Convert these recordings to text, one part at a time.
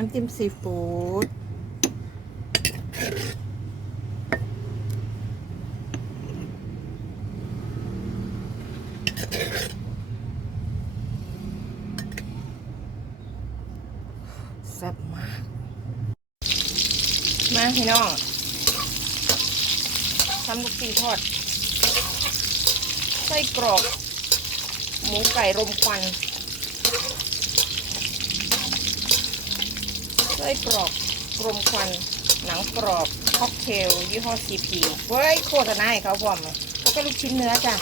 น้ำจิ้มซีฟู้ดแซ่บมาก มาพี่น้องทำลูกชิ้นทอด ไส้กรอก หมูไก่รมควัน ไส้กรอกรมควันหนังกรอบค็อกเทลยี่ห้อซีพีเว้ยโฆษณาให้เขาพร้อมเลยแล้วก็ลูกชิ้นเนื้อจ้ะ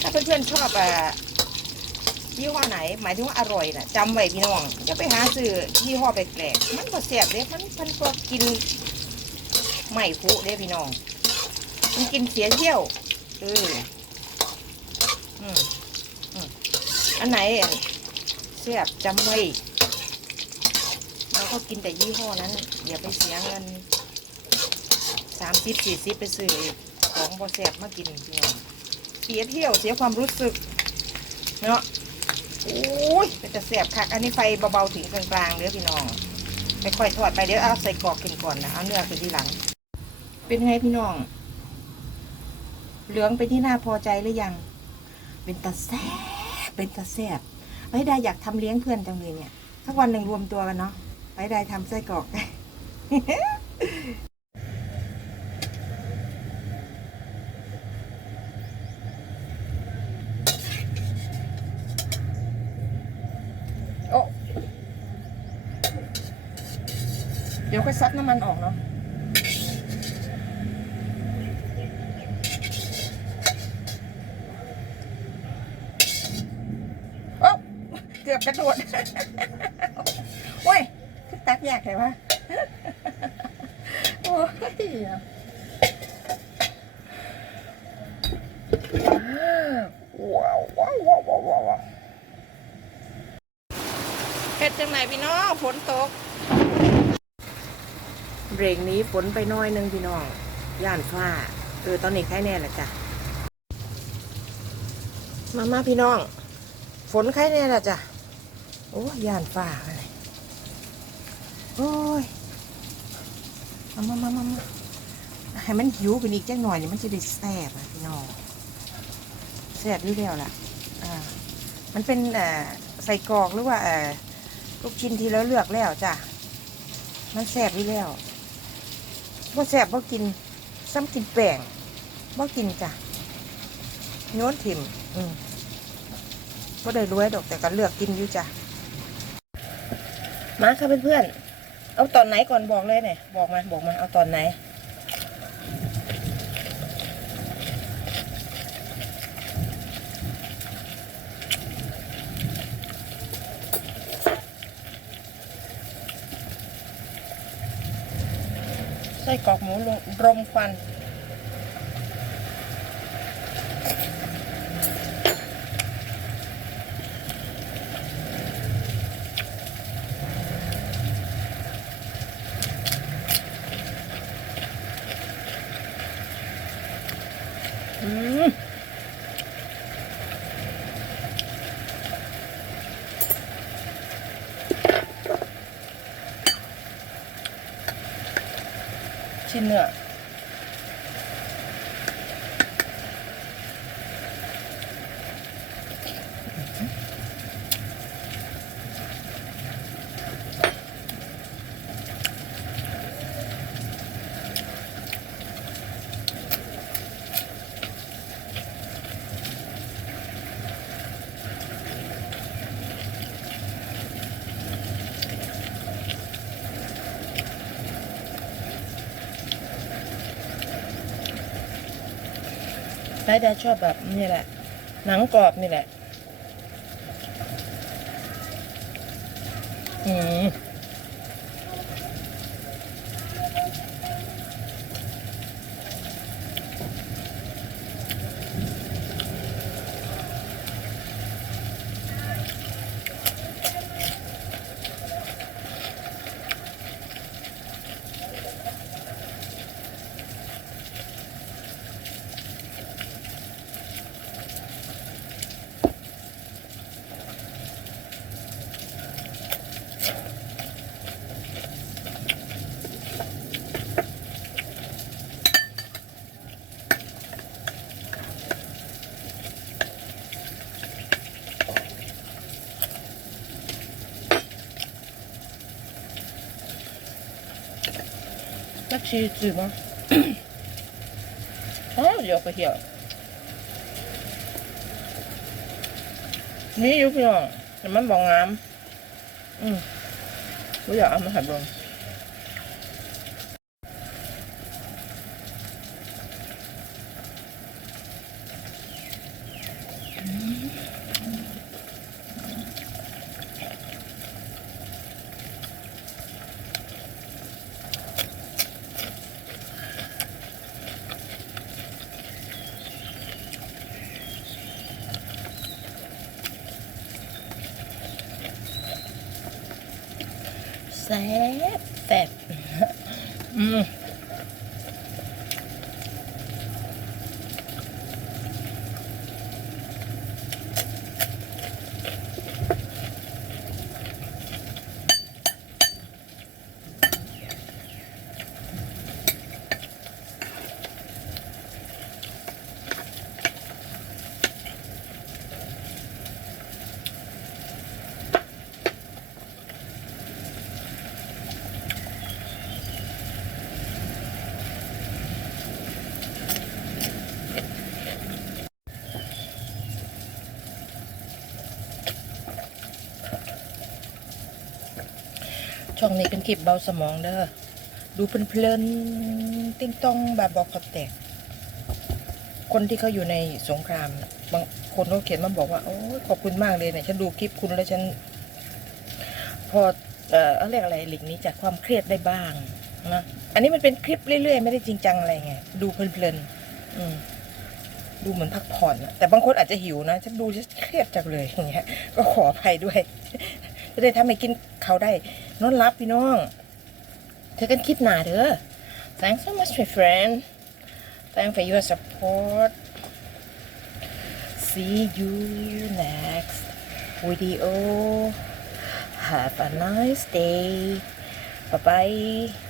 ถ้าเพื่อนๆชอบอะยี่ห้อไหน หมายถึงว่าอร่อยนะจำไว้พี่น้องอย่าไปหาซื้อยี่ห้อแปลกๆมันก็แซ่บเด้มันมันก็กินไม่คุเด้พี่น้อง มันกินเสียเที่ยวเอออืมอืมอันไหน แซ่บจำไว้เราก็กินแต่ยี่ห้อนั้นอย่าไปเสียเงินสามสิบสี่สิบไปซื้อของบอแซ่บมากินพี่น้องเสียเที่ยวเสียความรู้สึกเนาะโอ้ยเป็นจะเสียบคักอันนี้ไฟเบาๆถึงกลางๆเด้อพี่น้องไม่ค่อยทอดไปเดี๋ยวเอาใส่กรอกขึ้นก่อนนะเอาเนื้อขึ้นทีหลัง เป็นไงพี่น้อง เหลืองเป็นที่น่าพอใจหรือยัง เป็นตาแซ่บเป็นตาแซ่บ ไว้ได้อยากทำเลี้ยงเพื่อนจังเลยเนี่ยสักวันหนึ่งรวมตัวกันเนาะไว้ได้ทำไส้กรอกโอ้เดี๋ยวค่อยซับน้ำมันออกเนาะ โอ้เกือบกระโดดโอ้ยคือตักยากเลยวะโอ้ยว้าวว้าวว้าวว้าวว้าวเฮ็ดจังไหนพี่น้องฝนตก เบรกนี้ฝนไปน้อยหนึงพี่น้อง ย่านฟ้าเออตอนนี้ใครแน่แหละจ้ะ มามาพี่น้อง ฝนใครแน่ละจ้ะ โอ้ย่านฟ้าอะไรโอ้ยมามามามามาให้มันหิวไปอีกจักหน่อยนี่มันจะได้แซ่บอะพี่น้องแซ่บอยู่แล้วล่ะ อ่า มันเป็นเอ่อใส่กรอกหรือว่าเอ่อลูกชิ้นที่เราเลือกแล้วจ้ะ มันแซ่บอยู่แล้วบ่แซ่บบ่กิน ซ้ำกินแป้งบ่กินจ้ะโยนถิ่ม อืมก็ได้รวยดอกแต่ก็เลือกกินอยู่จ้ะ มาค่ะเพื่อนๆ เอาตอนไหนก่อนบอกเลยเนี่ยบอกมาบอกมาเอาตอนไหน ไส้กรอกหมูลงรมควัน อืม ชิ้นเนื้อ ดาดาชอบแบบนี่แหละ หนังกรอบนี่แหละ อืม นักชีจืดมั้งอ๋อเดี๋ยวไปเหี่ยวนี่อยู่พี่น้องแต่มันบอกงาม อืมไม่อยากเอามาหัดลง แซ่บแซ่บอืม ช่องนี้เป็นคลิปเบาสมองเด้อ ดูเพลินๆติ้งต้องแบบบอกขอบแตก คนที่เขาอยู่ในสงคราม บางคนเขาเขียนมาบอกว่า โอ้ขอบคุณมากเลยเนี่ย ฉันดูคลิปคุณแล้วฉัน พอ เอ่อเรียกอะไรหลีกนี้จากความเครียดได้บ้างนะ อันนี้มันเป็นคลิปเรื่อยๆ ไม่ได้จริงจังอะไรไง ดูเพลินๆ อืมดูเหมือนพักผ่อนนะแต่บางคนอาจจะหิวนะ ฉันดูจะเครียดจังเลยอย่างเงี้ย ก็ขออภัยด้วย จะได้ทำให้กินเขาได้นอนรับพี่น้องเธอกันคิดหนาเด้อ Thanks so much my friend Thanks for your support See you next video Have a nice day Bye bye